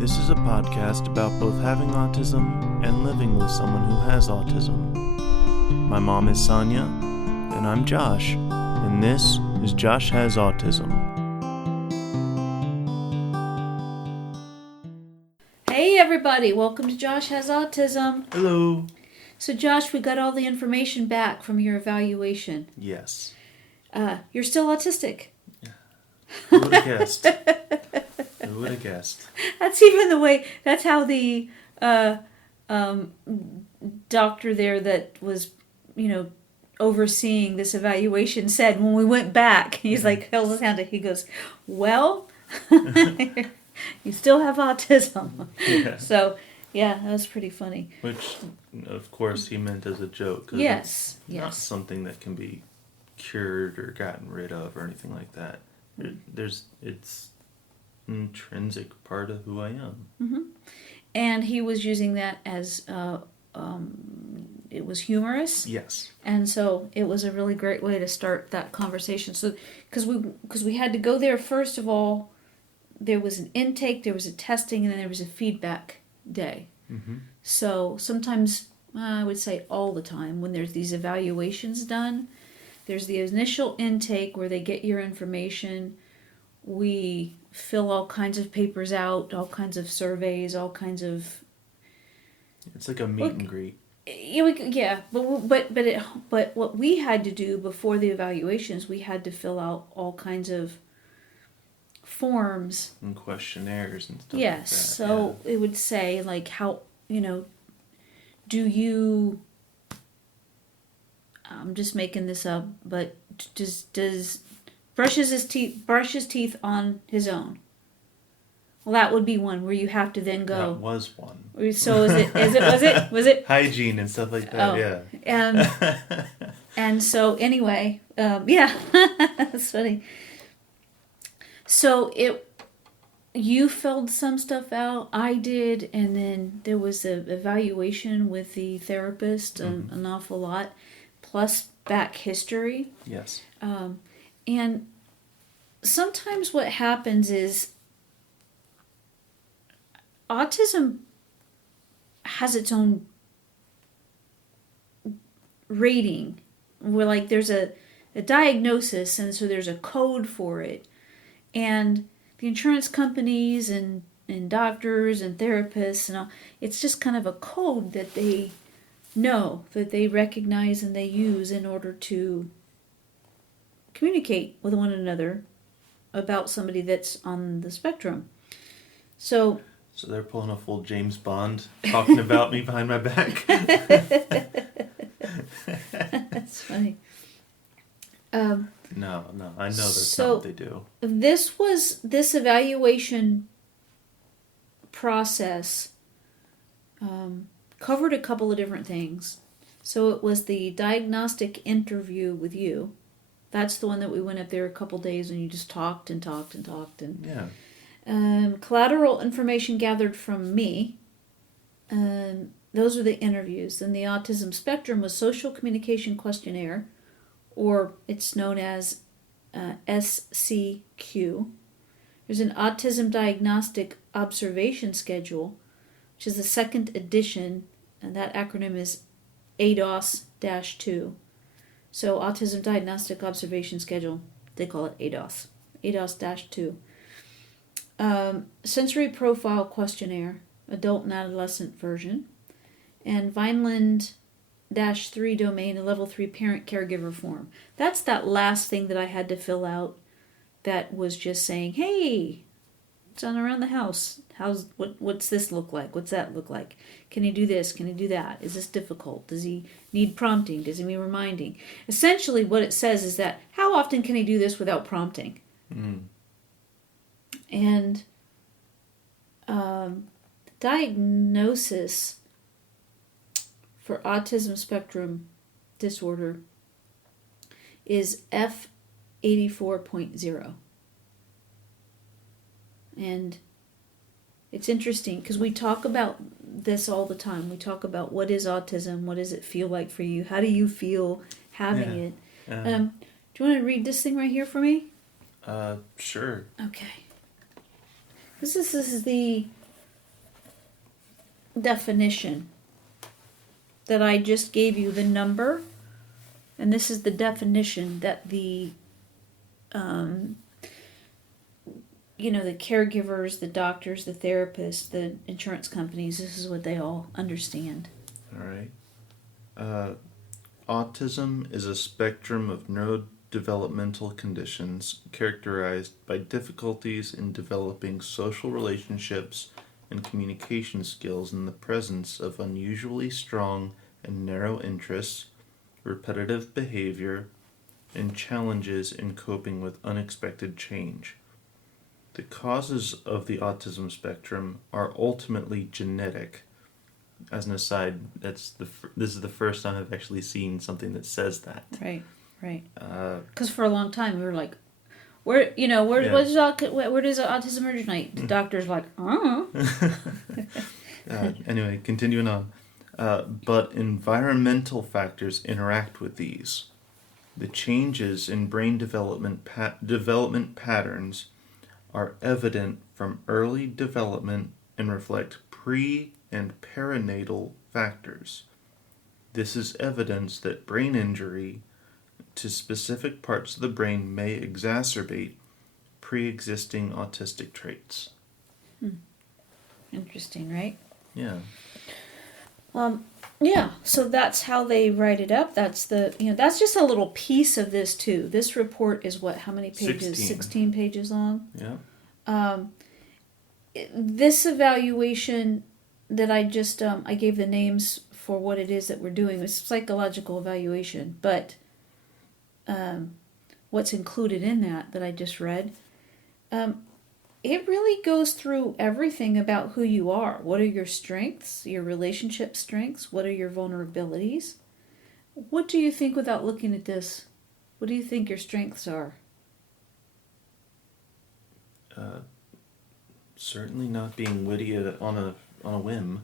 This is a podcast about both having autism and living with someone who has autism. My mom is Sonya, and I'm Josh, and this is Josh Has Autism. Hey everybody, welcome to Josh Has Autism. Hello. So Josh, we got all the information back from your evaluation. Yes. You're still autistic. Who would have guessed? Who would have guessed? That's how the doctor there that was, overseeing this evaluation said when we went back. He's like, held his hand up. He goes, well, you still have autism. Yeah. So, yeah, that was pretty funny. Which, of course, he meant as a joke. 'Cause Yes, it's not something that can be cured or gotten rid of or anything like that. It's an intrinsic part of who I am. Mm-hmm. And he was using that as it was humorous. Yes. And so it was a really great way to start that conversation. So because we had to go there, first of all, there was an intake, there was a testing, and then there was a feedback day. Mm-hmm. So sometimes, I would say all the time, when there's these evaluations done, there's the initial intake where they get your information. We fill all kinds of papers out, all kinds of surveys, all kinds of... It's like a meet and greet. Yeah, but what we had to do before the evaluations, we had to fill out all kinds of forms and questionnaires and stuff. Yes, like that. so yeah. It would say like how do you? I'm just making this up, but does brushes his teeth on his own? Well, that would be one where you have to then go. That was one. So was it hygiene and stuff like that? Oh. Yeah. And so anyway, yeah, that's funny. So you filled some stuff out, I did, and then there was an evaluation with the therapist, mm-hmm. an awful lot, plus back history. Yes. And sometimes what happens is autism has its own rating, where like there's a diagnosis, and so there's a code for it. And the insurance companies and doctors and therapists and all, it's just kind of a code that they know, that they recognize and they use in order to communicate with one another about somebody that's on the spectrum. So they're pulling a full James Bond talking about me behind my back. That's funny. No, I know that's not what they do. This evaluation process covered a couple of different things. So it was the diagnostic interview with you. That's the one that we went up there a couple days and you just talked and talked and talked. And yeah. Collateral information gathered from me. Those were the interviews. Then the autism spectrum was social communication questionnaire, or it's known as SCQ. There's an autism diagnostic observation schedule, which is the second edition, and that acronym is ADOS-2. So Autism Diagnostic Observation Schedule, they call it ADOS. ADOS-2. Sensory Profile Questionnaire, adult and adolescent version, and Vineland-3 domain, a level 3 parent caregiver form. That's that last thing that I had to fill out that was just saying, hey, it's on around the house. What's this look like? What's that look like? Can he do this? Can he do that? Is this difficult? Does he need prompting? Does he need reminding? Essentially what it says is that how often can he do this without prompting? Mm. And diagnosis for autism spectrum disorder is F84.0. And it's interesting because we talk about this all the time. We talk about what is autism, what does it feel like for you, how do you feel having it. Do you want to read this thing right here for me? Sure. Okay. This is the definition that I just gave you, the number, and this is the definition that the the caregivers, the doctors, the therapists, the insurance companies, this is what they all understand. All right. Autism is a spectrum of neurodevelopmental conditions characterized by difficulties in developing social relationships and communication skills in the presence of unusually strong and narrow interests, repetitive behavior, and challenges in coping with unexpected change. The causes of the autism spectrum are ultimately genetic. As an aside, this is the first time I've actually seen something that says that. Right. Because for a long time we were like, where does autism originate? The doctor's like, Anyway, continuing on. But environmental factors interact with these. The changes in brain development patterns are evident from early development and reflect pre- and perinatal factors. This is evidence that brain injury to specific parts of the brain may exacerbate pre-existing autistic traits. Interesting, right? Yeah. So that's how they write it up. That's that's just a little piece of this too. This report is how many pages? 16 pages long. Yeah. This evaluation that I just I gave the names for what it is that we're doing. It's psychological evaluation, but what's included in that I just read, it really goes through everything about who you are. What are your strengths, your relationship strengths? What are your vulnerabilities? What do you think, without looking at this, what do you think your strengths are? Certainly not being witty on a whim.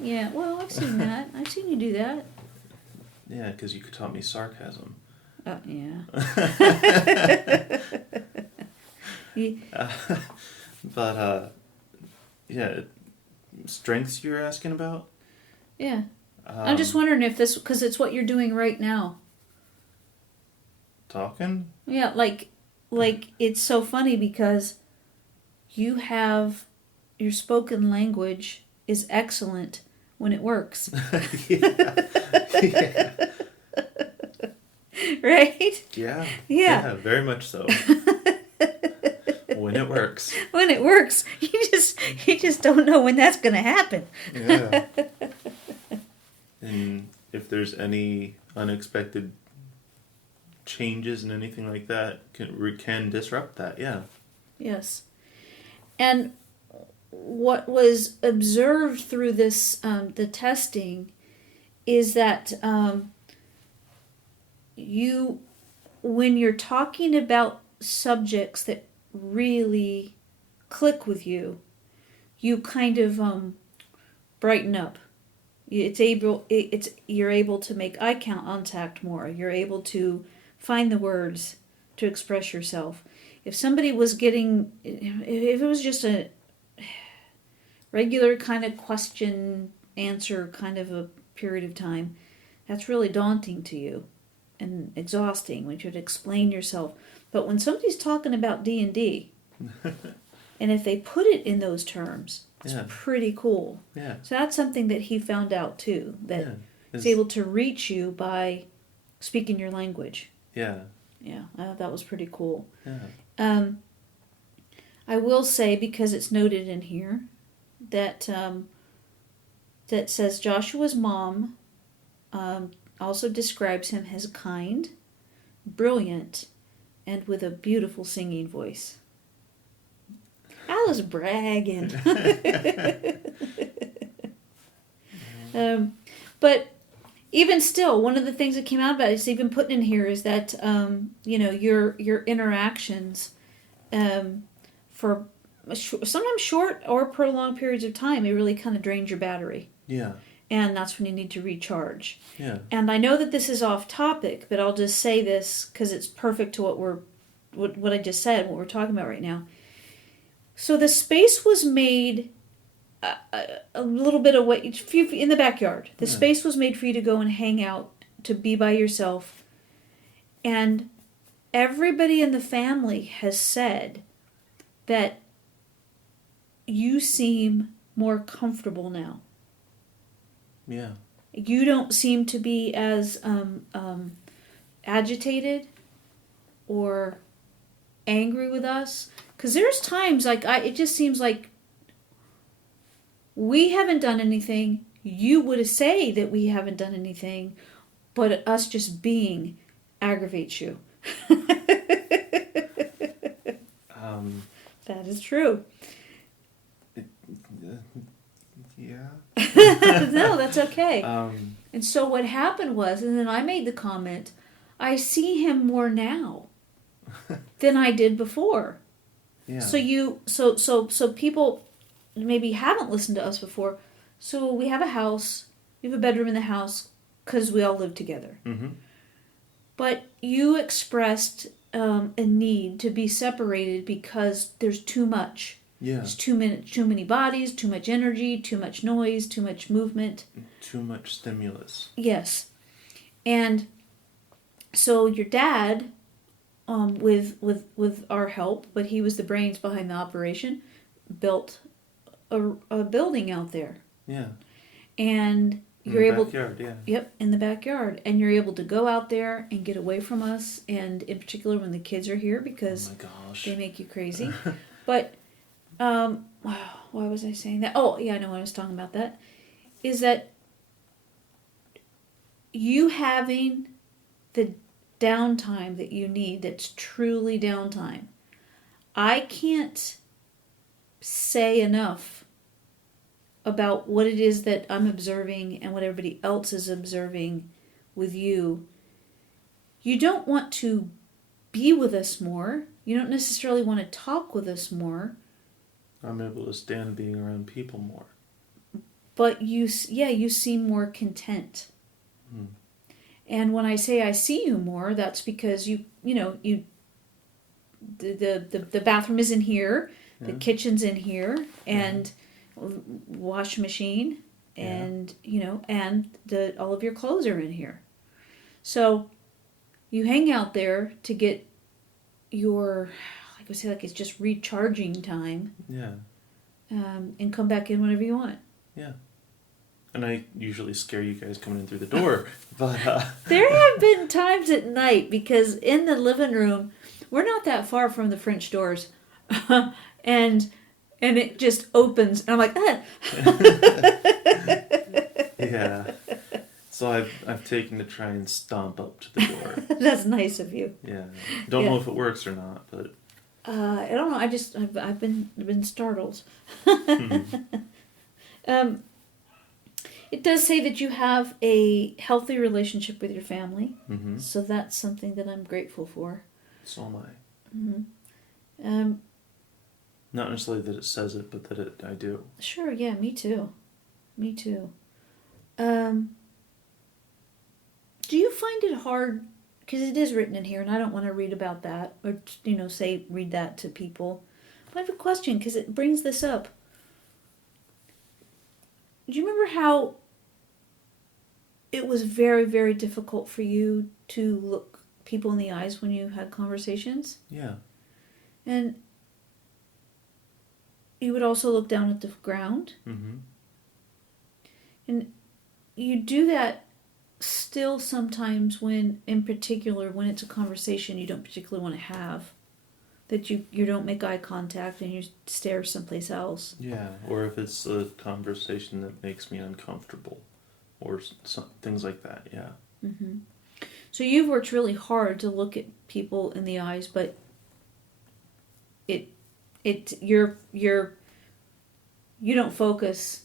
Yeah, well, I've seen that. I've seen you do that. Yeah, because you taught me sarcasm. Yeah. Yeah, strengths you're asking about? Yeah. I'm just wondering if this, because it's what you're doing right now. Talking? Yeah, like it's so funny because your spoken language is excellent when it works. Yeah. Right? Yeah. Yeah. Yeah, very much so. When it works. When it works. You just don't know when that's going to happen. Yeah. And if there's any unexpected changes and anything like that, can disrupt that, yeah. Yes. And what was observed through this, the testing, is that when you're talking about subjects that really click with you, you kind of brighten up. You're able to make eye contact more. You're able to find the words to express yourself. If somebody was if it was just a regular kind of question answer kind of a period of time, that's really daunting to you and exhausting when you have to explain yourself. But when somebody's talking about D&D, and if they put it in those terms, it's pretty cool. Yeah. So that's something that he found out too, that he's able to reach you by speaking your language. Yeah. Yeah, I thought that was pretty cool. Yeah. I will say, because it's noted in here, that that says Joshua's mom also describes him as kind, brilliant, and with a beautiful singing voice. I was bragging. But even still, one of the things that came out about it, is even putting in here, is that your interactions for sometimes short or prolonged periods of time, it really kind of drains your battery. Yeah. And that's when you need to recharge. Yeah. And I know that this is off topic, but I'll just say this because it's perfect to what I just said, what we're talking about right now. So the space was made a little bit away, in the backyard. The space was made for you to go and hang out, to be by yourself. And everybody in the family has said that you seem more comfortable now. Yeah. You don't seem to be as agitated or angry with us. Because there's times, like, it just seems like we haven't done anything. You would say that we haven't done anything, but us just being aggravates you. That is true. Yeah. No, that's okay. And so what happened was, and then I made the comment, I see him more now than I did before. Yeah. So people maybe haven't listened to us before. So we have a house, we have a bedroom in the house because we all live together. Mm-hmm. But you expressed a need to be separated because there's too much. Yeah. There's too many bodies, too much energy, too much noise, too much movement. Too much stimulus. Yes. And so your dad, with our help, but he was the brains behind the operation, built a building out there. Yeah. And you're able backyard, yeah. Yep, in the backyard. And you're able to go out there and get away from us, and in particular when the kids are here, because they make you crazy. But why was I saying that? Oh, yeah, I know I was talking about that. Is that you having the downtime that you need, that's truly downtime. I can't say enough about what it is that I'm observing and what everybody else is observing with you. You don't want to be with us more. You don't necessarily want to talk with us more. I'm able to stand being around people more. But you seem more content. And when I say I see you more, that's because the bathroom is in here, the kitchen's in here, and wash machine, and and all of your clothes are in here. So you hang out there to get your, like I say, like it's just recharging time. Yeah. And come back in whenever you want. Yeah. And I usually scare you guys coming in through the door, but there have been times at night, because in the living room, we're not that far from the French doors, and it just opens, and I'm like, ah. Yeah. So I've taken to try and stomp up to the door. That's nice of you. Yeah. Don't know if it works or not, but I don't know. I've been startled. It does say that you have a healthy relationship with your family, so that's something that I'm grateful for. So am I. Not necessarily that it says it, but that I do. Sure, yeah, me too. Me too. Do you find it hard, because it is written in here, and I don't want to read about that, or, read that to people. But I have a question, because it brings this up. Do you remember how it was very, very difficult for you to look people in the eyes when you had conversations? Yeah. And you would also look down at the ground. And you do that still sometimes when, in particular, when it's a conversation you don't particularly want to have. That you don't make eye contact and you stare someplace else. Yeah, or if it's a conversation that makes me uncomfortable, or things like that. Yeah. So you've worked really hard to look at people in the eyes, but you don't focus.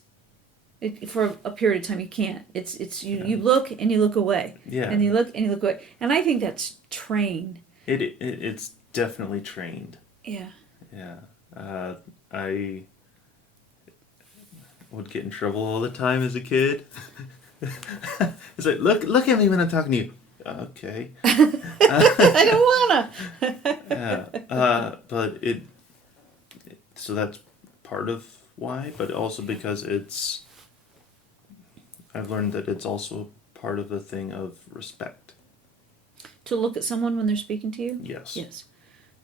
For a period of time, you can't. You look and you look away. Yeah. And you look and you look away, and I think that's trained. It's definitely trained. Yeah. Yeah. I would get in trouble all the time as a kid. It's like, look at me when I'm talking to you. Okay. I don't wanna. Yeah. But so that's part of why, but also because I've learned that it's also part of the thing of respect. To look at someone when they're speaking to you? Yes. Yes.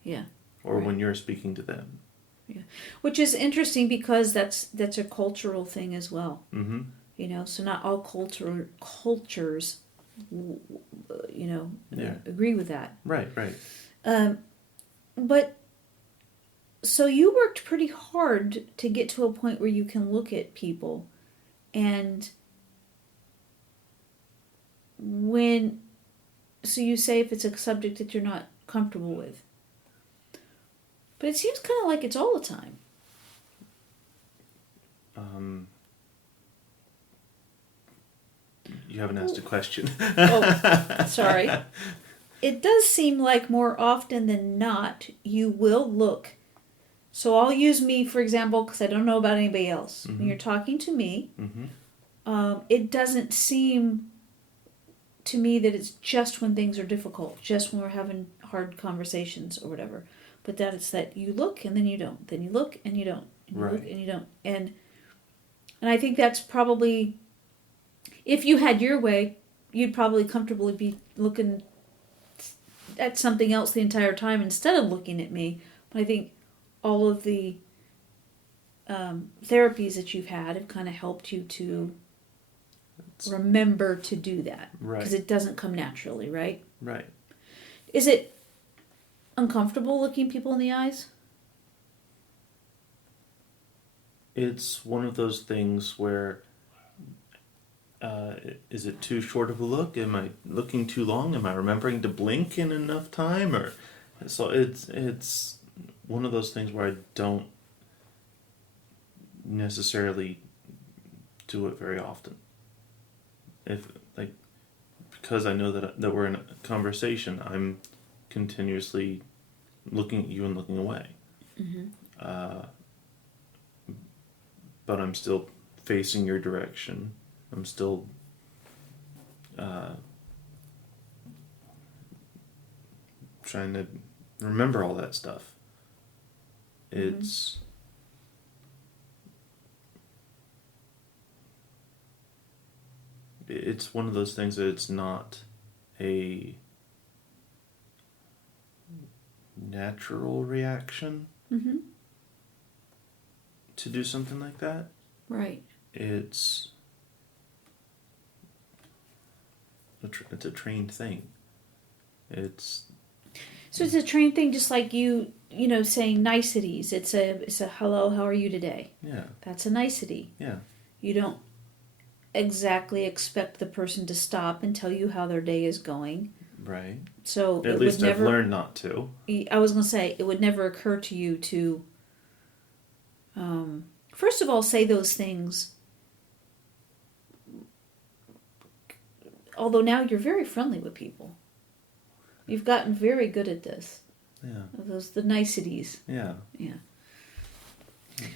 Yeah. Or right. when you're speaking to them. Yeah. Which is interesting because that's a cultural thing as well. Mm-hmm. You know, so not all cultures, you know, agree with that. Right, right. But so you worked pretty hard to get to a point where you can look at people, and so you say if it's a subject that you're not comfortable with, but it seems kind of like it's all the time. You haven't asked a question. Oh, sorry. It does seem like more often than not you will look. So I'll use me for example because I don't know about anybody else. Mm-hmm. When you're talking to me, mm-hmm. It doesn't seem to me that it's just when things are difficult, just when we're having hard conversations or whatever. But that it's that you look and then you don't, then you look and you don't, and you look and you don't, and I think that's probably, if you had your way, you'd probably comfortably be looking at something else the entire time instead of looking at me. But I think all of the therapies that you've had have kind of helped you to remember to do that. Right. Because it doesn't come naturally, right? Right. Is it uncomfortable looking people in the eyes? It's one of those things where is it too short of a look? Am I looking too long? Am I remembering to blink in enough time? Or so it's one of those things where I don't necessarily do it very often. Because I know that we're in a conversation, I'm continuously looking at you and looking away. Mm-hmm. But I'm still facing your direction. I'm still trying to remember all that stuff. It's one of those things that it's not a natural reaction to do something like that. Right. It's a trained thing. So it's a trained thing, just like you know, saying niceties. It's a hello, how are you today? Yeah. That's a nicety. Yeah. You don't exactly expect the person to stop and tell you how their day is going. Right. So at least I've learned not to. I was going to say, it would never occur to you to, first of all, say those things. Although now you're very friendly with people. You've gotten very good at this. Yeah. The niceties. Yeah. Yeah.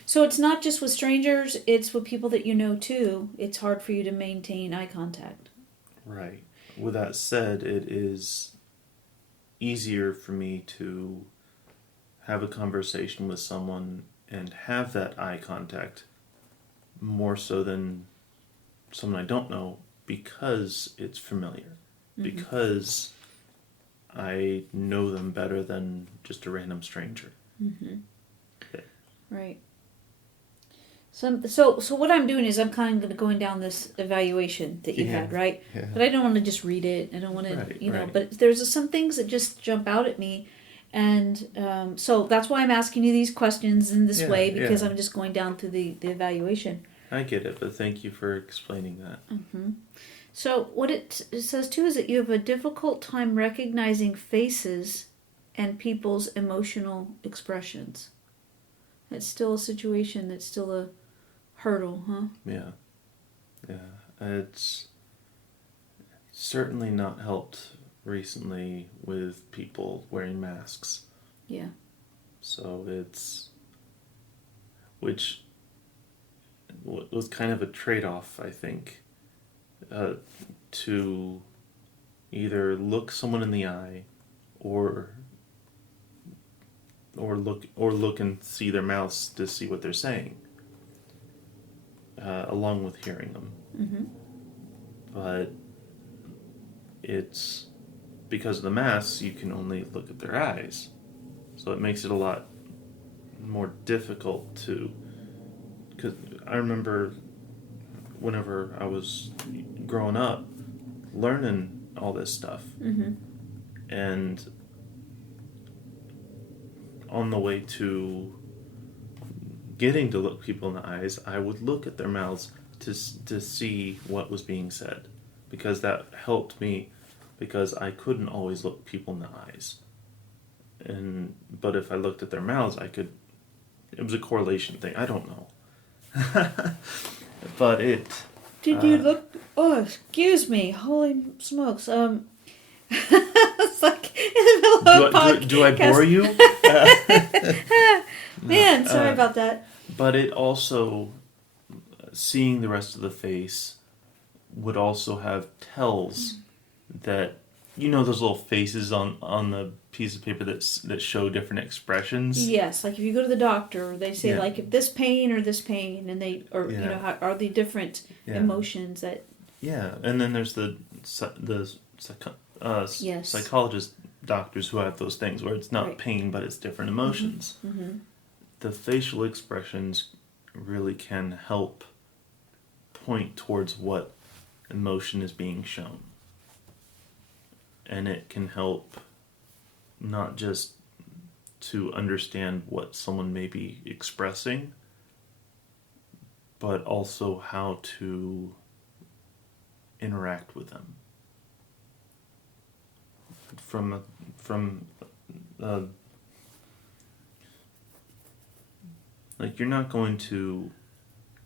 So it's not just with strangers, it's with people that you know too. It's hard for you to maintain eye contact. Right. With that said, it is easier for me to have a conversation with someone and have that eye contact more so than someone I don't know, because it's familiar. Mm-hmm. Because I know them better than just a random stranger. Mm-hmm. Okay. Right. So what I'm doing is I'm kind of going down this evaluation that you had, right? Yeah. But I don't want to just read it. I don't want to, know. But there's some things that just jump out at me, and so that's why I'm asking you these questions in this way, because I'm just going down through the evaluation. I get it, but thank you for explaining that. Mm-hmm. So what it says too is that you have a difficult time recognizing faces and people's emotional expressions. It's still a situation. It's still a hurdle, huh? Yeah. It's certainly not helped recently with people wearing masks. Yeah. So which was kind of a trade-off, I think, to either look someone in the eye or look and see their mouths to see what they're saying. along with hearing them. Mm-hmm. But it's because of the masks, you can only look at their eyes. So it makes it a lot more difficult to... Because I remember whenever I was growing up, learning all this stuff. Mm-hmm. And on the way to getting to look people in the eyes, I would look at their mouths to see what was being said, because that helped me, because I couldn't always look people in the eyes. But if I looked at their mouths, I could. It was a correlation thing. I don't know, but it. Did you look? Oh, excuse me! Holy smokes! It's like in the middle of a podcast. Do I bore you? Man, sorry about that. But it also, seeing the rest of the face would also have tells that, those little faces on the piece of paper that show different expressions. Yes, like if you go to the doctor, they say like if this pain, and how are the different emotions that. Yeah, and then there's the psychologist doctors who have those things where it's not pain, but it's different emotions. Mm-hmm. Mm-hmm. The facial expressions really can help point towards what emotion is being shown. And it can help not just to understand what someone may be expressing, but also how to interact with them. From like, you're not going to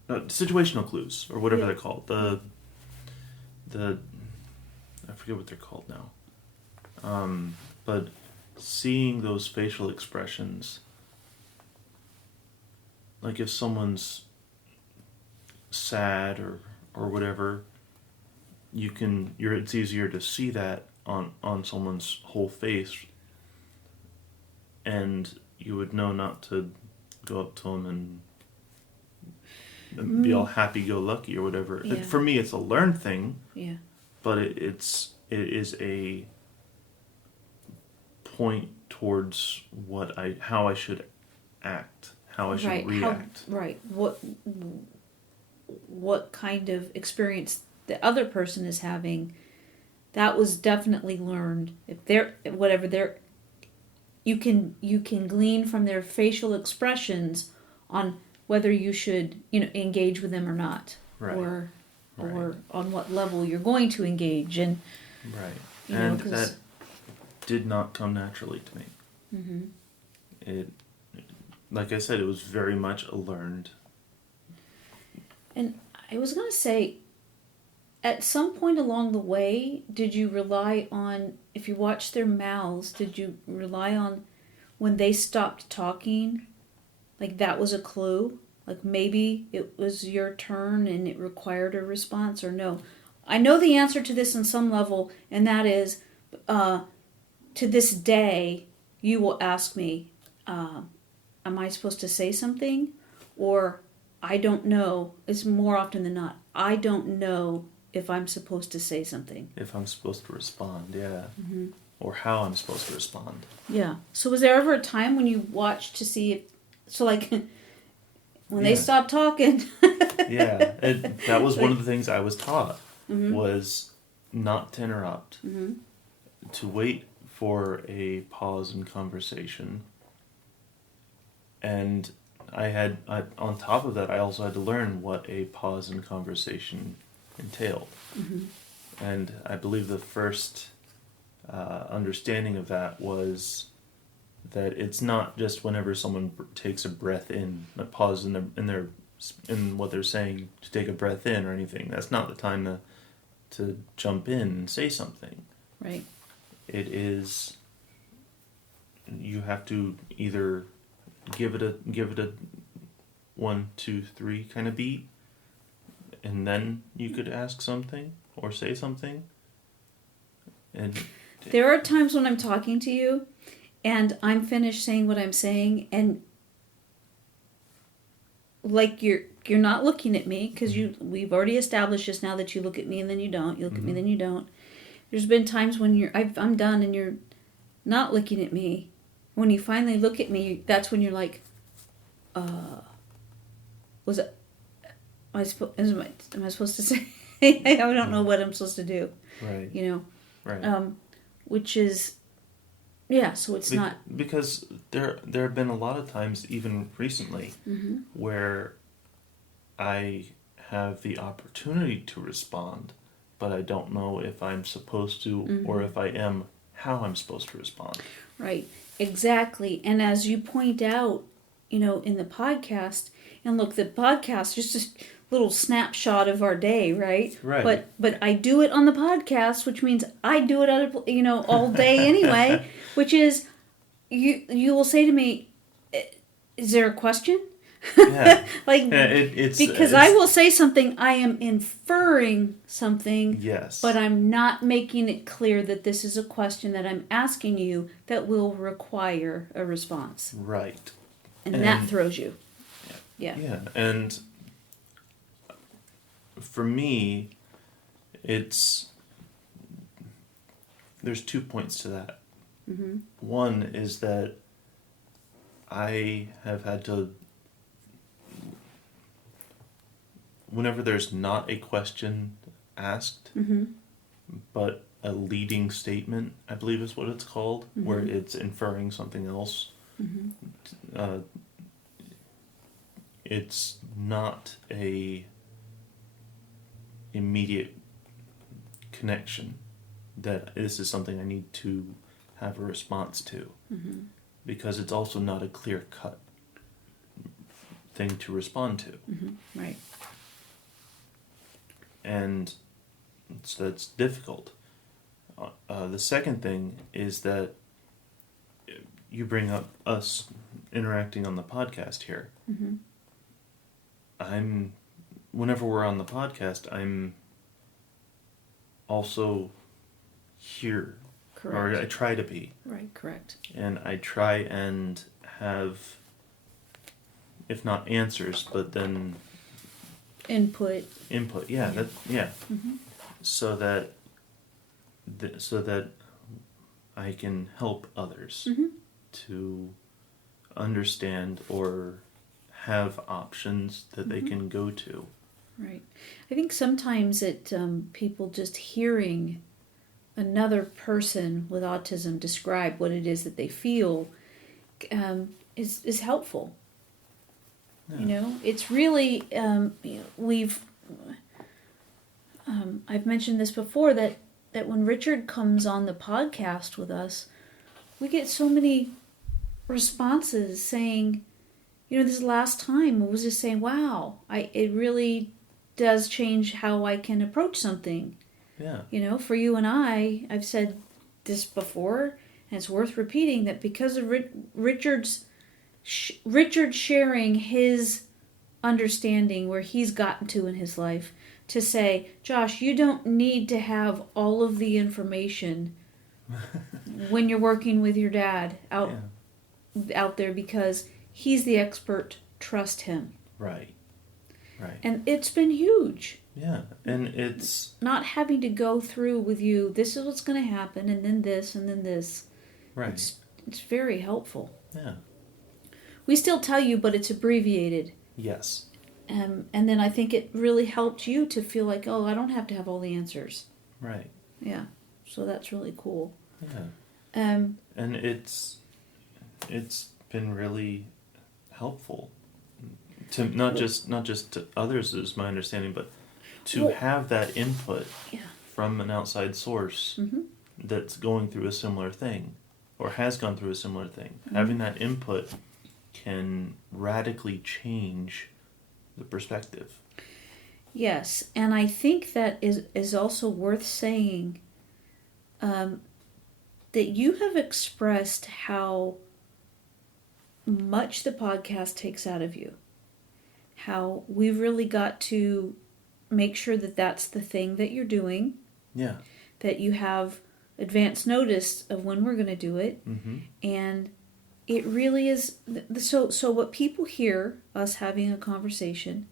situational clues, or whatever they're called. The I forget what they're called now. But seeing those facial expressions, like if someone's sad or whatever, it's easier to see that on someone's whole face, and you would know not to go up to them and be all happy-go-lucky or whatever. Yeah. For me, it's a learned thing. Yeah. But it is a point towards how I should act, how I should react. What kind of experience the other person is having, that was definitely learned. If you can glean from their facial expressions on whether you should, engage with them or not. Right. Or on what level you're going to engage. And that did not come naturally to me. Mm-hmm. It, like I said, it was very much a learned. And I was going to say, at some point along the way, did you rely on, if you watched their mouths, did you rely on when they stopped talking? Like that was a clue? Like maybe it was your turn and it required a response, or no? I know the answer to this on some level, and that is, to this day, you will ask me, am I supposed to say something? Or, I don't know. It's more often than not, I don't know if I'm supposed to say something. If I'm supposed to respond, yeah. Mm-hmm. Or how I'm supposed to respond. Yeah. So was there ever a time when you watched to see if... So like, when they stopped talking... Yeah. That was one of the things I was taught, mm-hmm. was not to interrupt. Mm-hmm. To wait for a pause in conversation. And on top of that, I also had to learn what a pause in conversation entailed. Mm-hmm. And I believe the first understanding of that was that it's not just whenever someone takes a breath in, a pause in what they're saying to take a breath in or anything. That's not the time to jump in and say something. Right. It is, you have to either give it a 1, 2, 3 kind of beat, and then you could ask something or say something. And there are times when I'm talking to you and I'm finished saying what I'm saying, and like you're you're not looking at me, because we've already established just now that you look at me and then you don't. You look at me, then you don't. There's been times when I'm done and you're not looking at me. When you finally look at me, that's when you're like, was it? Am I supposed to say? I don't know what I'm supposed to do. Right. Right. Which is, so it's not... Because there have been a lot of times, even recently, where I have the opportunity to respond, but I don't know if I'm supposed to, or if I am, how I'm supposed to respond. Right, exactly. And as you point out, in the podcast, and look, the podcast is just a little snapshot of our day, right? Right. But I do it on the podcast, which means I do it all day anyway, which is, you will say to me, is there a question? Yeah. Because I will say something, I am inferring something, yes, but I'm not making it clear that this is a question that I'm asking you that will require a response. Right. And that throws you. Yeah. Yeah, and for me, there's 2 points to that. Mm-hmm. One is that I have had to, whenever there's not a question asked, but a leading statement, I believe is what it's called, where it's inferring something else, it's not a immediate connection that this is something I need to have a response to, because it's also not a clear-cut thing to respond to. Right. And so that's difficult. The second thing is that you bring up us interacting on the podcast here. Whenever we're on the podcast, I'm also here. Correct. Or I try to be. Right, correct. And I try and have, if not answers, but then Input, yeah. So that I can help others to understand or have options that they can go to. Right. I think sometimes people just hearing another person with autism describe what it is that they feel is helpful. Yeah. It's really, I've mentioned this before, that when Richard comes on the podcast with us, we get so many responses saying, this last time was just saying, wow, it really does change how I can approach something. Yeah. For you and I've said this before, and it's worth repeating, that because of Richard sharing his understanding where he's gotten to in his life, to say, Josh, you don't need to have all of the information when you're working with your dad out there, because he's the expert. Trust him. Right. And it's been huge. Yeah, and it's not having to go through with you, this is what's going to happen, and then this, and then this. Right. It's very helpful. Yeah. We still tell you, but it's abbreviated. Yes. And then I think it really helped you to feel like, I don't have to have all the answers. Right. Yeah. So that's really cool. Yeah. And it's been really helpful to not just to others, is my understanding, but to have that input from an outside source that's going through a similar thing, or has gone through a similar thing. Having that input can radically change the perspective. Yes, and I think that is also worth saying, that you have expressed how much the podcast takes out of you. How we've really got to make sure that that's the thing that you're doing. Yeah. That you have advance notice of when we're going to do it. And it really is, so what people hear us having a conversation,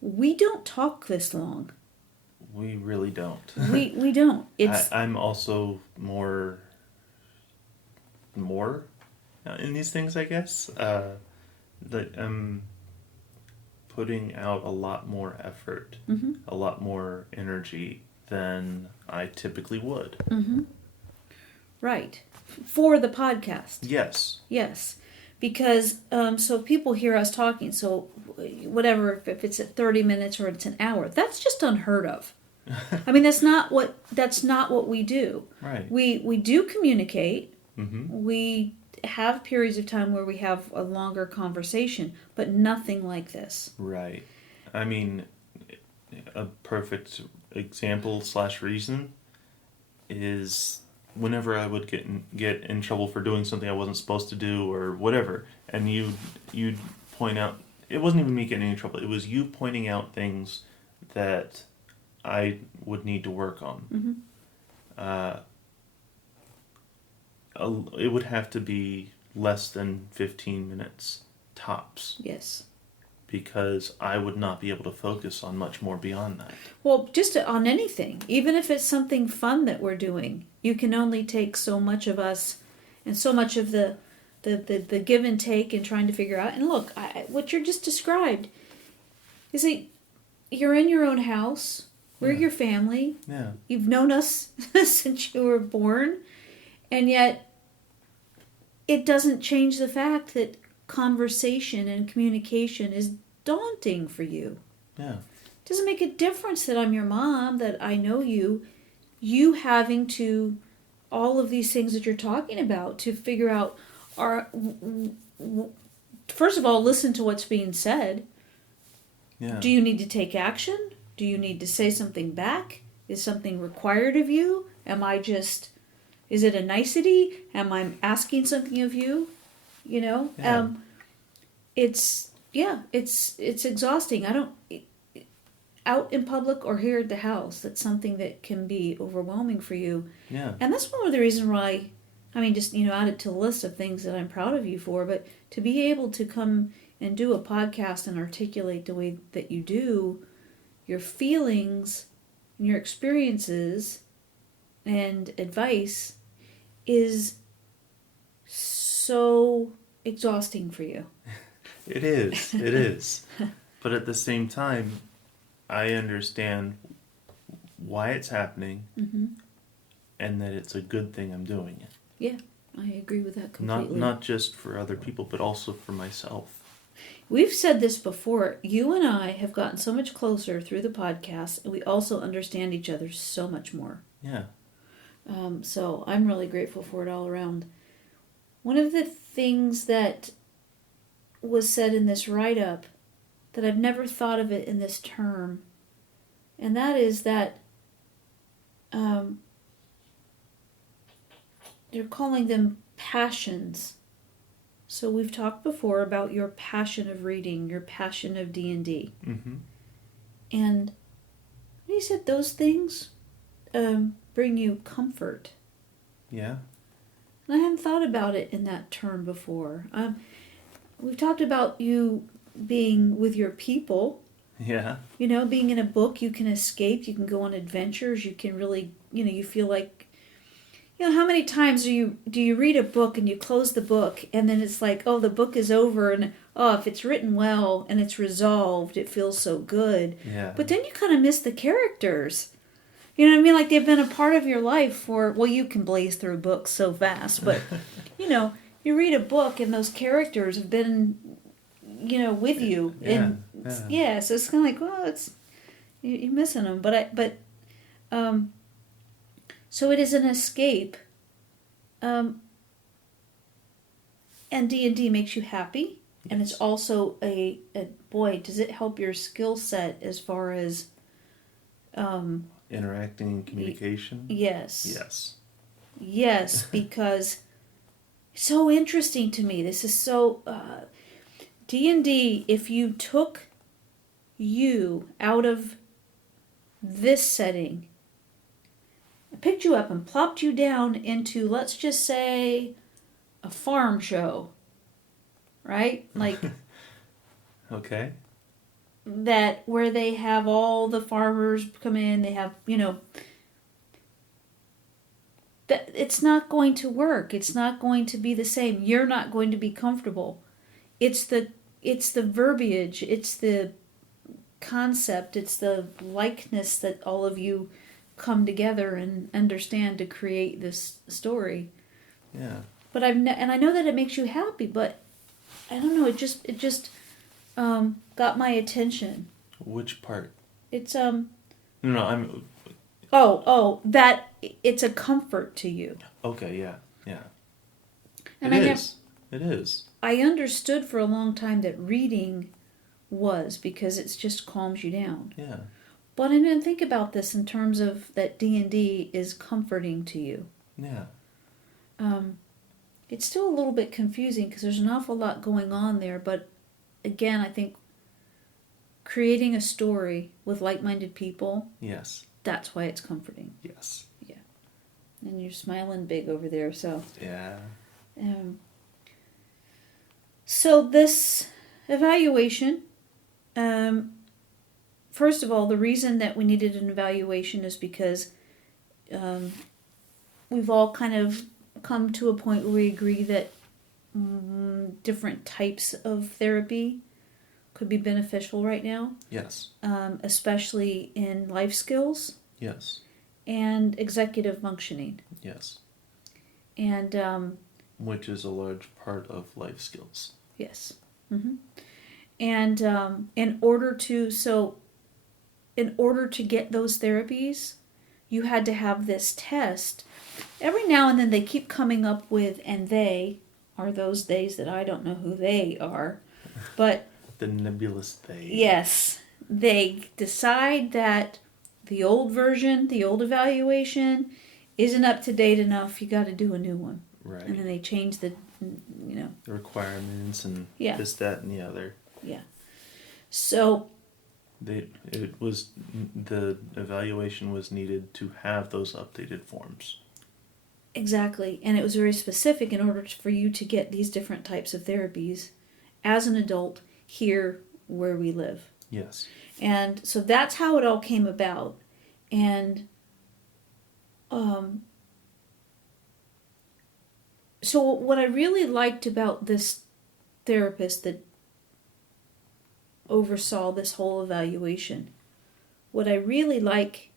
We don't talk this long. We really don't. We don't. I'm also more in these things, I guess. That I'm putting out a lot more effort, a lot more energy than I typically would. Right. For the podcast. Yes. Yes. Because, so people hear us talking, so whatever, if it's at 30 minutes or it's an hour, that's just unheard of. I mean, that's not what we do. Right. We do communicate. Mm-hmm. We have periods of time where we have a longer conversation, but nothing like this. Right. I mean, a perfect example / reason is whenever I would get in trouble for doing something I wasn't supposed to do or whatever, and you'd point out, it wasn't even me getting in trouble, it was you pointing out things that I would need to work on. It would have to be less than 15 minutes tops. Yes. Because I would not be able to focus on much more beyond that. Well, just on anything, even if it's something fun that we're doing, you can only take so much of us and so much of the give and take and trying to figure out. And look, what you're just described is that you're in your own house. We're your family. Yeah. You've known us since you were born. And yet, it doesn't change the fact that conversation and communication is daunting for you. Yeah. It doesn't make a difference that I'm your mom, that I know you. You having to, all of these things that you're talking about, to figure out, first of all, listen to what's being said. Yeah. Do you need to take action? Do you need to say something back? Is something required of you? Is it a nicety? Am I asking something of you? You know? Yeah. It's exhausting. Out in public or here at the house, that's something that can be overwhelming for you. Yeah. And that's one of the reasons why, just, add it to the list of things that I'm proud of you for, but to be able to come and do a podcast and articulate the way that you do, your feelings and your experiences and advice is so exhausting for you. It is. But at the same time, I understand why it's happening and that it's a good thing I'm doing it. Yeah, I agree with that completely. Not just for other people, but also for myself. We've said this before. You and I have gotten so much closer through the podcast, and we also understand each other so much more. Yeah. So I'm really grateful for it all around. One of the things that was said in this write-up that I've never thought of it in this term, and that is that they're calling them passions. So we've talked before about your passion of reading, your passion of D&D. Mm-hmm. And he said those things bring you comfort. Yeah. And I hadn't thought about it in that term before. We've talked about you being with your people. Yeah. Being in a book, you can escape, you can go on adventures, you can really, you feel like, how many times do you read a book and you close the book and then it's like, oh, the book is over, and if it's written well and it's resolved, it feels so good. Yeah. But then you kind of miss the characters. You know what I mean? Like they've been a part of your life you can blaze through books so fast, but, you read a book and those characters have been, with you. Yeah. And so it's kind of like, well, you're missing them. So it is an escape. And D&D makes you happy. Yes. And it's also boy, does it help your skill set as far as interacting and communication? Yes. Yes, because it's so interesting to me. This is so... D&D, if you took you out of this setting, picked you up and plopped you down into, let's just say, a farm show, right? Like... Okay. that where they have all the farmers come in, they have, that it's not going to work. It's not going to be the same. You're not going to be comfortable. It's the verbiage, it's the concept, it's the likeness that all of you come together and understand to create this story. Yeah. But and I know that it makes you happy, but I don't know, it just got my attention. Which part? It's No, I'm. that it's a comfort to you. Okay, yeah. And It is. I understood for a long time that reading was, because it just calms you down. Yeah. But I didn't think about this in terms of that D&D is comforting to you. Yeah. It's still a little bit confusing because there's an awful lot going on there, but again, I think creating a story with like-minded people, Yes. that's why it's comforting. Yes. Yeah. And you're smiling big over there, so. Yeah. So this evaluation, first of all, the reason that we needed an evaluation is because we've all kind of come to a point where we agree that different types of therapy could be beneficial right now. Yes. Especially in life skills. Yes. And executive functioning. Yes. And which is a large part of life skills. Yes. Mm-hmm. And in order to get those therapies, you had to have this test. Every now and then they keep coming up with, and they are those days that I don't know who they are, but the nebulous they. Yes, they decide that the old version, the old evaluation, isn't up to date enough. You got to do a new one. Right. And then they change the requirements and this, that, and the other. Yeah. So. The evaluation was needed to have those updated forms. Exactly, and it was very specific in order for you to get these different types of therapies as an adult here where we live. Yes. And so that's how it all came about. And so what I really liked about this therapist that oversaw this whole evaluation, what I really like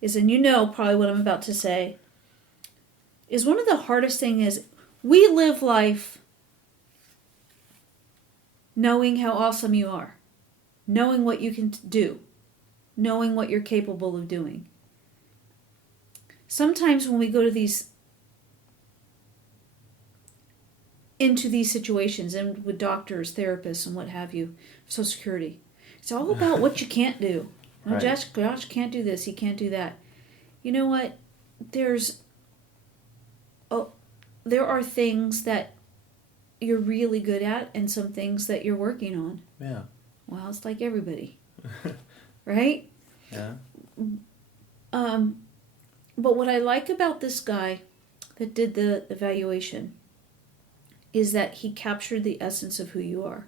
is, and probably what I'm about to say, is one of the hardest things is we live life knowing how awesome you are, knowing what you can do, knowing what you're capable of doing. Sometimes when we go to into these situations, and with doctors, therapists, and what have you, Social Security, it's all about what you can't do. Oh, right. Josh can't do this, he can't do that. You know what? There are things that you're really good at and some things that you're working on. Yeah. Well, it's like everybody. Right? Yeah. But what I like about this guy that did the evaluation is that he captured the essence of who you are.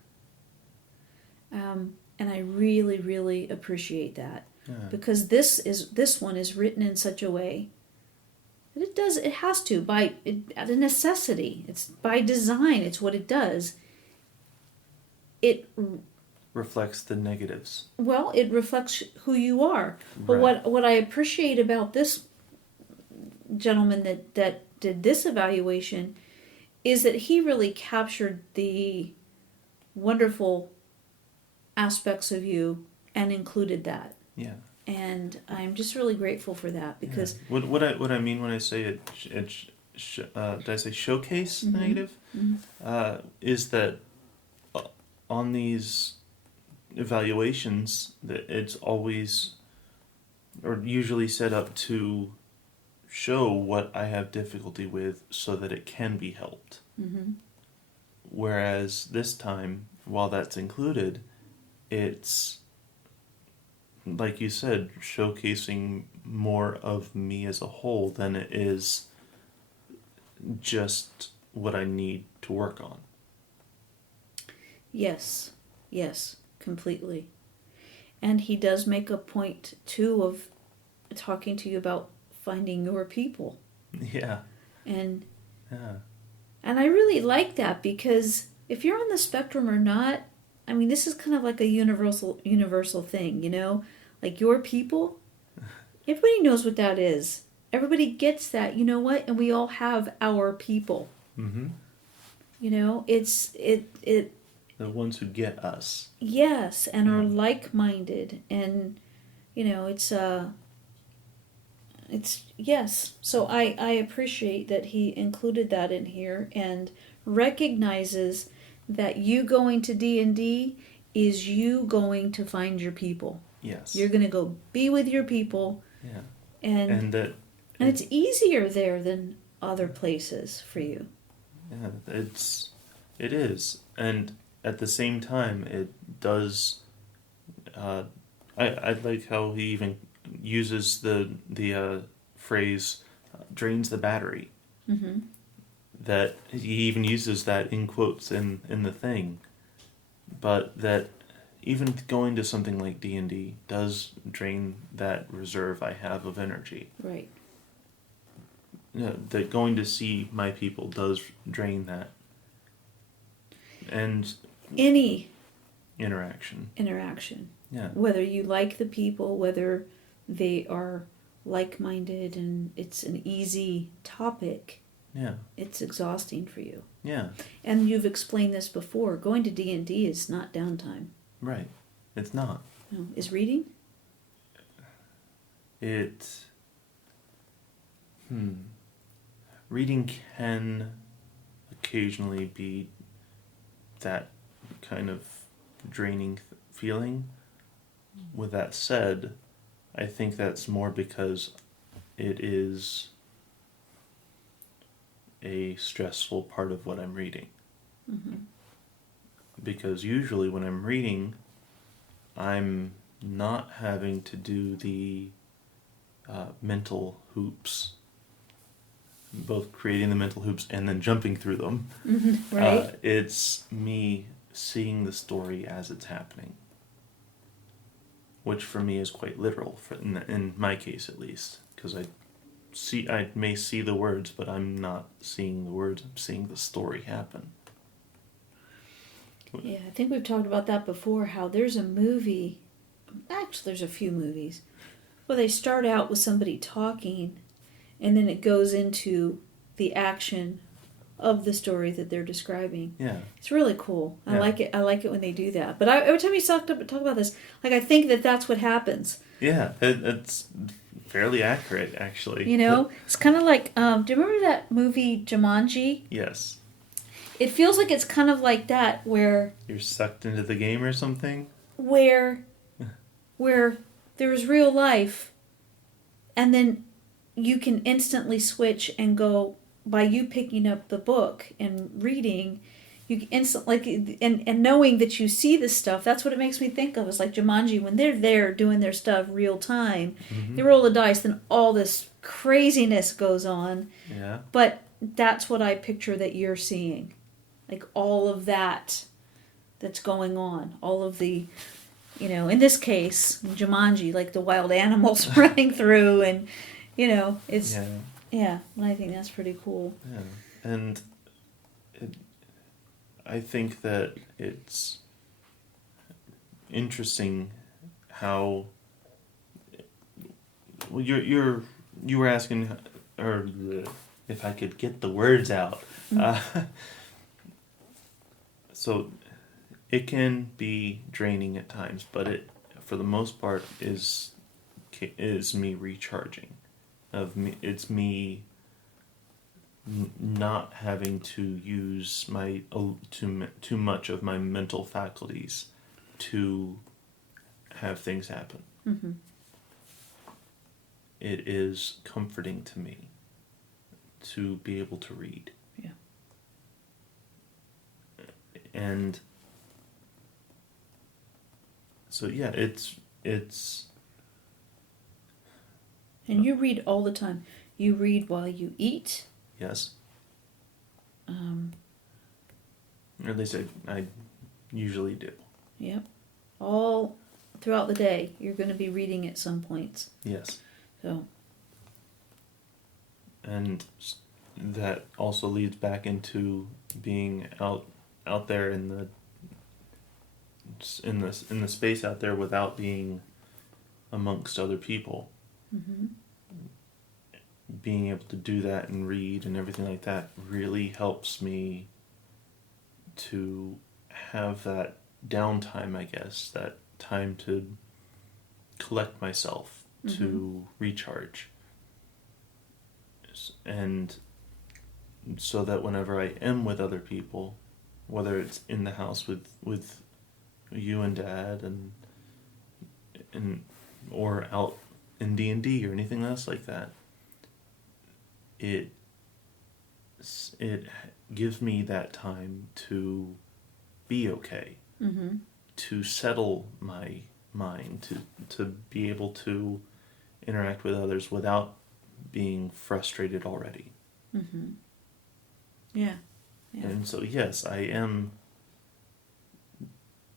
And I really, really appreciate that. Yeah. Because this one is written in such a way that it has to, out of necessity. It's by design, it's what it does. It reflects the negatives. Well, it reflects who you are. But right. what I appreciate about this gentleman that did this evaluation is that he really captured the wonderful aspects of you and included that. Yeah. And I'm just really grateful for that because what I mean when I say did I say showcase mm-hmm. negative? Mm-hmm. Is that on these evaluations that it's always or usually set up to show what I have difficulty with so that it can be helped. Mm-hmm. Whereas this time, while that's included, it's, like you said, showcasing more of me as a whole than it is just what I need to work on. Yes, completely. And he does make a point, too, of talking to you about finding your people. Yeah. And Yeah. and I really like that, because if you're on the spectrum or not, I mean, this is kind of like a universal thing, you know? Like, your people, everybody knows what that is. Everybody gets that, you know what? And we all have our people. Mm-hmm. You know, it The ones who get us. yes, and are like-minded, and you know, it's yes. So I appreciate that he included that in here and recognizes that you going to D&D is you going to find your people. Yes. You're going to go be with your people. Yeah. And it's easier there than other places for you. Yeah, it is. And at the same time, it does. I like how he even uses the phrase "drains the battery." Mm-hmm. That he even uses that in quotes in the thing, but that even going to something like D&D does drain that reserve I have of energy. Right. That going to see my people does drain that. And Any interaction. Yeah. Whether you like the people, whether they are like-minded and it's an easy topic, Yeah. it's exhausting for you. Yeah. And you've explained this before. Going to D&D is not downtime. Right. It's not. No. Is reading? Reading can occasionally be that kind of draining feeling. With that said, I think that's more because it is a stressful part of what I'm reading. Mm-hmm. Because usually when I'm reading, I'm not having to do the mental hoops, both creating the mental hoops and then jumping through them. Mm-hmm. Right. It's me seeing the story as it's happening, which for me is quite literal, in my case at least, because I may see the words, but I'm not seeing the words, I'm seeing the story happen. Yeah, I think we've talked about that before, how there's a movie, actually there's a few movies, where they start out with somebody talking, and then it goes into the action of the story that they're describing. Yeah. It's really cool. I Yeah. like it. I like it when they do that. But every time you talk about this, like, I think that that's what happens. Yeah, it's fairly accurate, actually. You know? It's kind of like, do you remember that movie Jumanji? Yes. It feels like it's kind of like that, where You're sucked into the game or something? where there's real life, and then you can instantly switch and go, by you picking up the book and reading, you can instantly, and knowing that you see this stuff. That's what it makes me think of. It's like Jumanji, when they're there doing their stuff real time. Mm-hmm. They roll the dice, then all this craziness goes on. Yeah. But that's what I picture that you're seeing, like all of that's going on, all of the, you know, in this case, Jumanji, like the wild animals running through, and you know, it's yeah. And I think that's pretty cool. Yeah, and I think that it's interesting how you were asking, or if I could get the words out. Mm-hmm. So it can be draining at times, but it, for the most part, is me recharging. It's me not having to use my too much of my mental faculties to have things happen. Mm-hmm. It is comforting to me to be able to read. Yeah. And so yeah, it's And you read all the time. You read while you eat. yes. Or at least I usually do. Yep. All throughout the day, you're going to be reading at some points. Yes. So. And that also leads back into being out there in the space out there without being amongst other people. Mm-hmm. Being able to do that and read and everything like that really helps me to have that downtime, I guess, that time to collect myself, to recharge. And so that whenever I am with other people, whether it's in the house with you and Dad and or out in D&D or anything else like that, it gives me that time to be okay, to settle my mind, to be able to interact with others without being frustrated already. Yeah. And so, yes, I am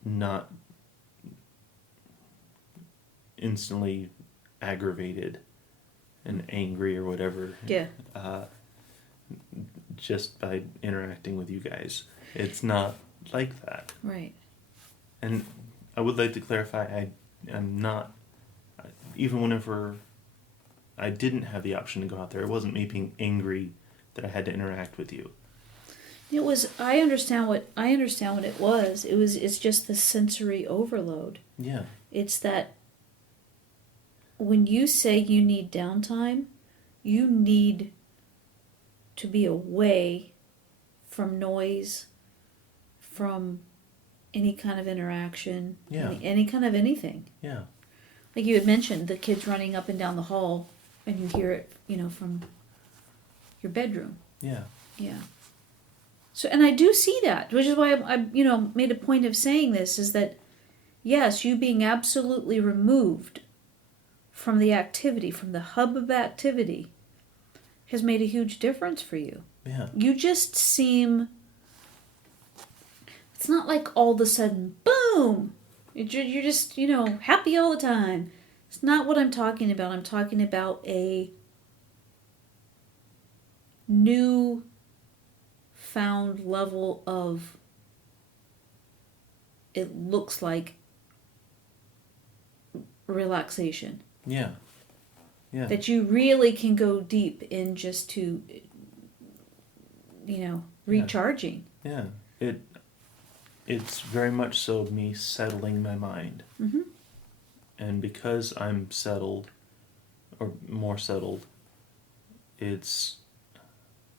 not instantly aggravated and angry or whatever. Yeah. Just by interacting with you guys. It's not like that. Right. And I would like to clarify, I'm not, even whenever I didn't have the option to go out there, it wasn't me being angry that I had to interact with you. It was, I understand what it was. It's just the sensory overload. Yeah. It's that when you say you need downtime, you need to be away from noise, from any kind of interaction, any kind of anything. Yeah. Like you had mentioned, the kids running up and down the hall, and you hear it, from your bedroom. Yeah. Yeah. So, and I do see that, which is why I made a point of saying this, is that, yes, you being absolutely removed from the activity, from the hub of activity, has made a huge difference for you. Yeah. You just seem, it's not like all of a sudden, boom, you're just, happy all the time. It's not what I'm talking about. I'm talking about a new found level of, it looks like, relaxation. Yeah. Yeah. That you really can go deep in just to, recharging. Yeah. It's very much so me settling my mind. Mm-hmm. And because I'm settled, or more settled, it's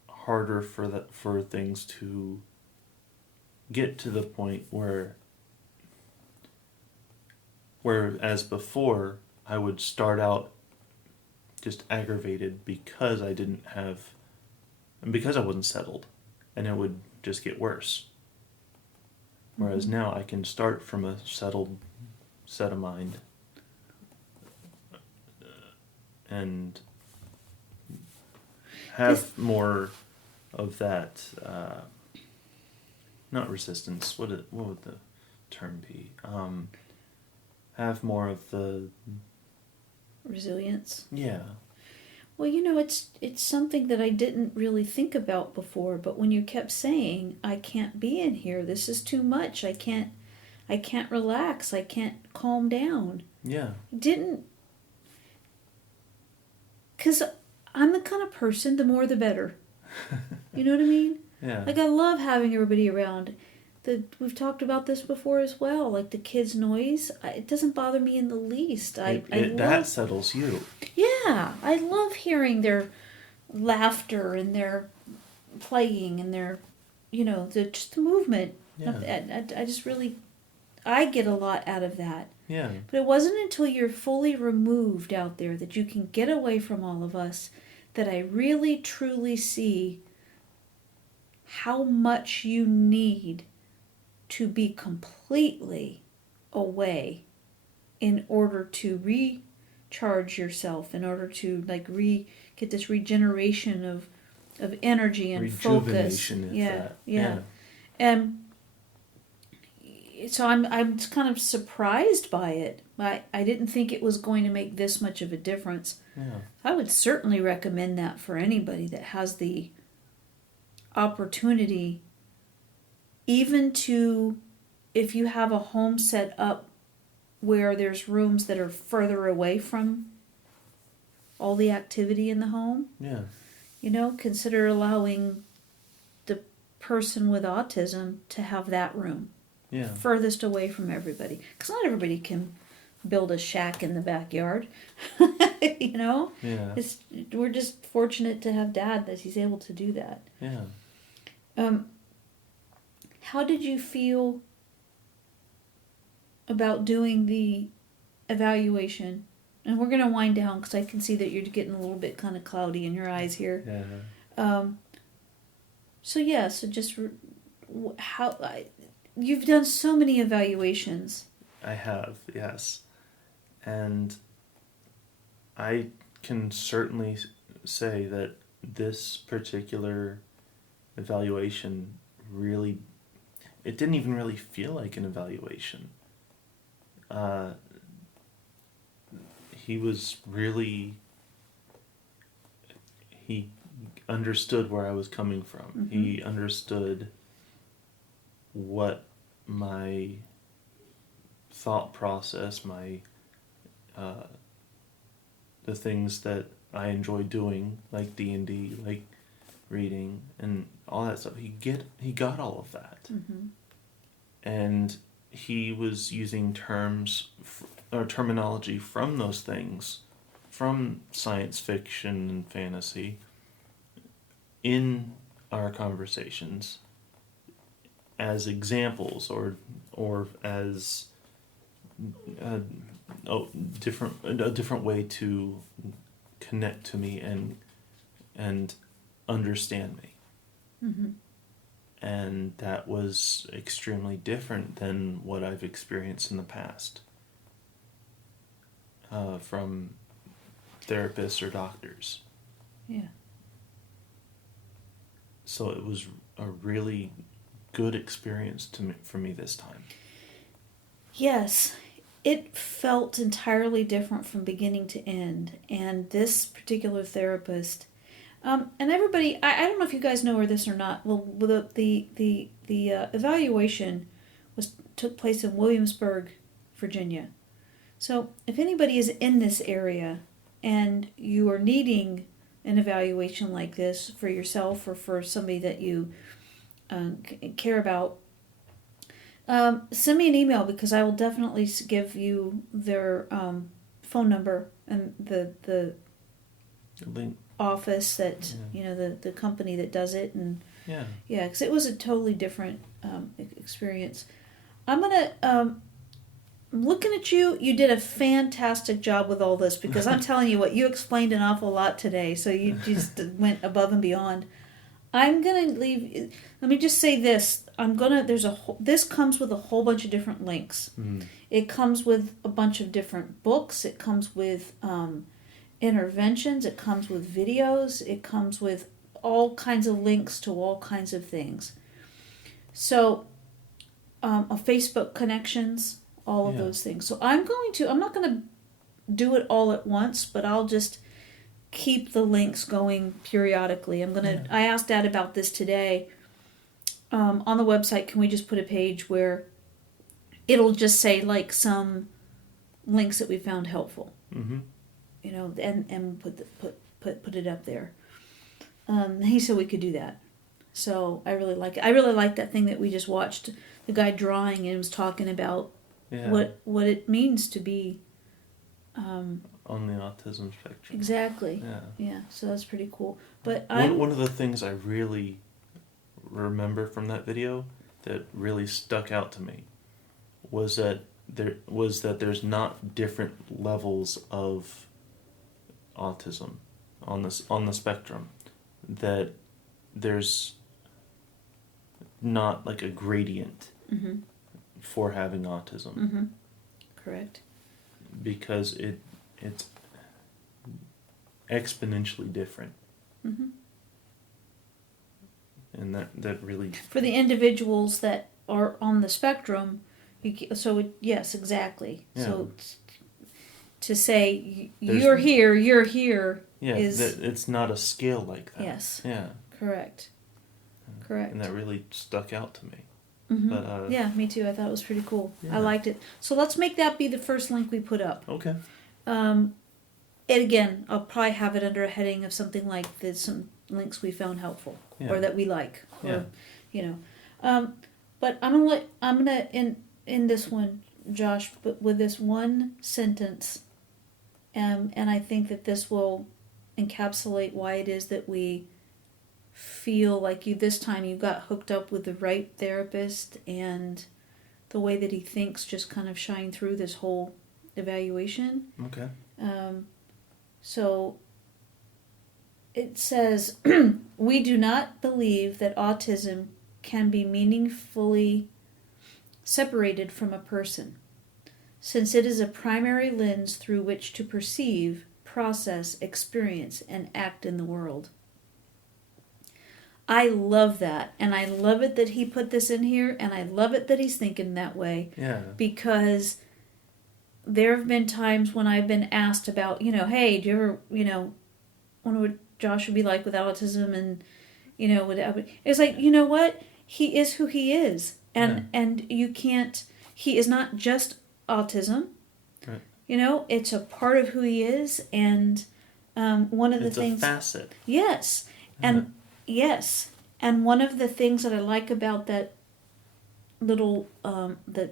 harder for things to get to the point whereas before I would start out just aggravated because I wasn't settled, and it would just get worse. Whereas now I can start from a settled set of mind and have more of that, not resistance, what would the term be? Have more of the... resilience. Yeah. Well, it's something that I didn't really think about before, but when you kept saying, I can't be in here, this is too much, I can't relax, I can't calm down. Yeah. Because I'm the kind of person, the more the better. You know what I mean? Yeah. Like, I love having everybody around. We've talked about this before as well. Like, the kids' noise, it doesn't bother me in the least. That settles you. Yeah. I love hearing their laughter and their playing and their, just the movement. Yeah. I just really, I get a lot out of that. Yeah. But it wasn't until you're fully removed out there that you can get away from all of us that I really truly see how much you need to be completely away in order to recharge yourself, in order to get this regeneration of energy and focus. Rejuvenation. Yeah. And so I'm kind of surprised by it. I didn't think it was going to make this much of a difference. Yeah. I would certainly recommend that for anybody that has the opportunity, even to, if you have a home set up where there's rooms that are further away from all the activity in the home, Yeah. consider allowing the person with autism to have that room Yeah. furthest away from everybody. Because not everybody can build a shack in the backyard. Yeah. We're just fortunate to have Dad that he's able to do that. Yeah. How did you feel about doing the evaluation? And we're going to wind down because I can see that you're getting a little bit kind of cloudy in your eyes here. Yeah. So just you've done so many evaluations. I have, yes. And I can certainly say that this particular evaluation really, it didn't even really feel like an evaluation. He was really, he understood where I was coming from. Mm-hmm. He understood what my thought process, the things that I enjoy doing, like D&D, like reading, and all that stuff. He got all of that. Mm-hmm. And he was using terminology from those things, from science fiction and fantasy, in our conversations as examples or as a different way to connect to me and understand me. Mm-hmm. And that was extremely different than what I've experienced in the past from therapists or doctors. Yeah. So it was a really good experience for me this time. Yes, it felt entirely different from beginning to end. And this particular therapist, and everybody, I don't know if you guys know this or not. Well, the evaluation took place in Williamsburg, Virginia. So if anybody is in this area and you are needing an evaluation like this for yourself or for somebody that you care about, send me an email because I will definitely give you their phone number and the Link. office that the company that does it, and because it was a totally different experience. I'm looking at you. You did a fantastic job with all this because I'm telling you what, you explained an awful lot today, so you just went above and beyond. I'm gonna leave. Let me just say this. This comes with a whole bunch of different links. Mm. It comes with a bunch of different books. It comes with interventions. It comes with videos. It comes with all kinds of links to all kinds of things. So, Facebook connections, all of those things. So I'm not going to do it all at once, but I'll just keep the links going periodically. I asked Dad about this today. On the website, can we just put a page where it'll just say like some links that we found helpful, mm-hmm. And put it up there. He said we could do that. So I really like it. I really like that thing that we just watched. The guy drawing and was talking about what it means to be on the autism spectrum. Exactly. Yeah. So that's pretty cool. But one of the things I really remember from that video that really stuck out to me was that there's not different levels of autism on the spectrum. That there's not like a gradient mm-hmm. for having autism. Mm-hmm. Correct. Because it's exponentially different. Mm-hmm. And that really... For the individuals that are on the spectrum, Yes, exactly. Yeah. So to say There's- you're here Yeah, is it's not a scale like that. yes, Yeah. correct. Correct. And that really stuck out to me. Mm-hmm. But yeah, me too. I thought it was pretty cool. Yeah. I liked it. So let's make that be the first link we put up. Okay. And again, I'll probably have it under a heading of something like some links we found helpful or that we like, or But I'm gonna end this one, Josh, but with this one sentence, and I think that this will encapsulate why it is that we feel like this time you got hooked up with the right therapist, and the way that he thinks just kind of shine through this whole evaluation. Okay. So it says, we do not believe that autism can be meaningfully separated from a person, since it is a primary lens through which to perceive, process, experience, and act in the world. I love that, and I love it that he put this in here, and I love it that he's thinking that way. Yeah. Because there have been times when I've been asked about, hey, do you ever, wonder what Josh would be like with autism, and, it's like, you know what? He is who he is. And you can't, he is not just autism. Right. It's a part of who he is, and one of the things... It's a facet. Yes. And yes. And one of the things that I like about that little, the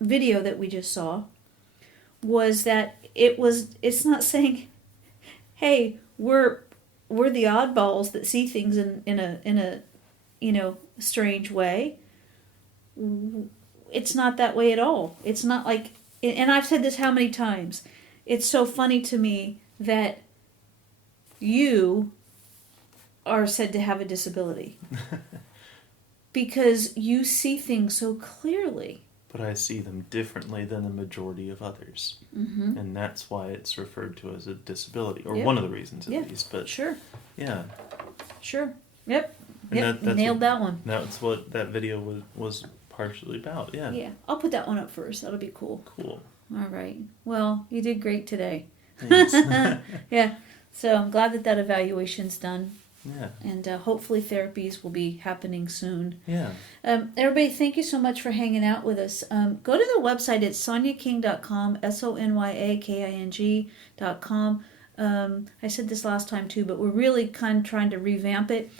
video that we just saw was that it's not saying, hey, we're the oddballs that see things in a strange way. It's not that way at all. It's not like, and I've said this how many times, it's so funny to me that you are said to have a disability because you see things so clearly. But I see them differently than the majority of others. Mm-hmm. And that's why it's referred to as a disability, or Yep. one of the reasons at Yep. least. But Sure. yeah. Sure. Yep. And Yep. that's Nailed that one. That's what that video was partially about. Yeah. Yeah. I'll put that one up first. That'll be cool. Cool. All right. Well, you did great today. Thanks. Yeah. So I'm glad that evaluation's done. Yeah. And hopefully therapies will be happening soon. Yeah. Everybody, thank you so much for hanging out with us. Go to the website. It's sonyaking.com, sonyaking.com. I said this last time too, but we're really kind of trying to revamp it.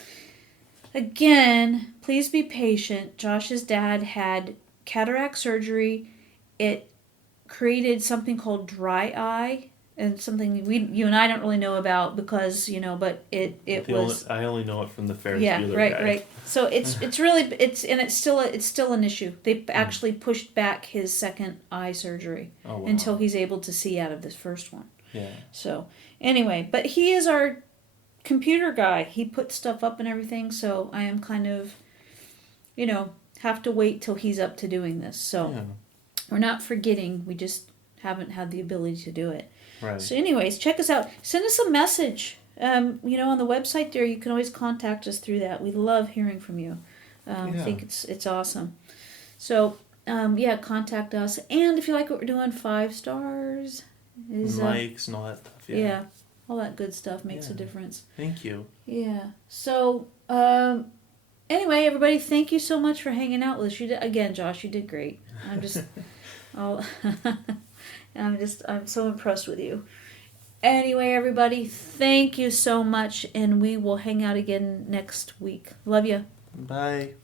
Again, please be patient. Josh's dad had cataract surgery. It created something called dry eye, and something you and I don't really know about because but it was. I only know it from the Ferris Yeah, Bueller right, guy. right. So it's still an issue. They actually pushed back his second eye surgery until he's able to see out of this first one. Yeah. So anyway, but he is our computer guy. He puts stuff up and everything. So I am kind of, have to wait till he's up to doing this. So we're not forgetting. We just haven't had the ability to do it. Right. So anyways, check us out. Send us a message. On the website there, you can always contact us through that. We love hearing from you. I think it's awesome. So, contact us. And if you like what we're doing, 5 stars. Likes and all that stuff. Yeah, all that good stuff makes a difference. Thank you. Yeah. So, anyway, everybody, thank you so much for hanging out with us. You did, again, Josh, you did great. I'm just... I'm so impressed with you. Anyway, everybody, thank you so much, and we will hang out again next week. Love you. Bye.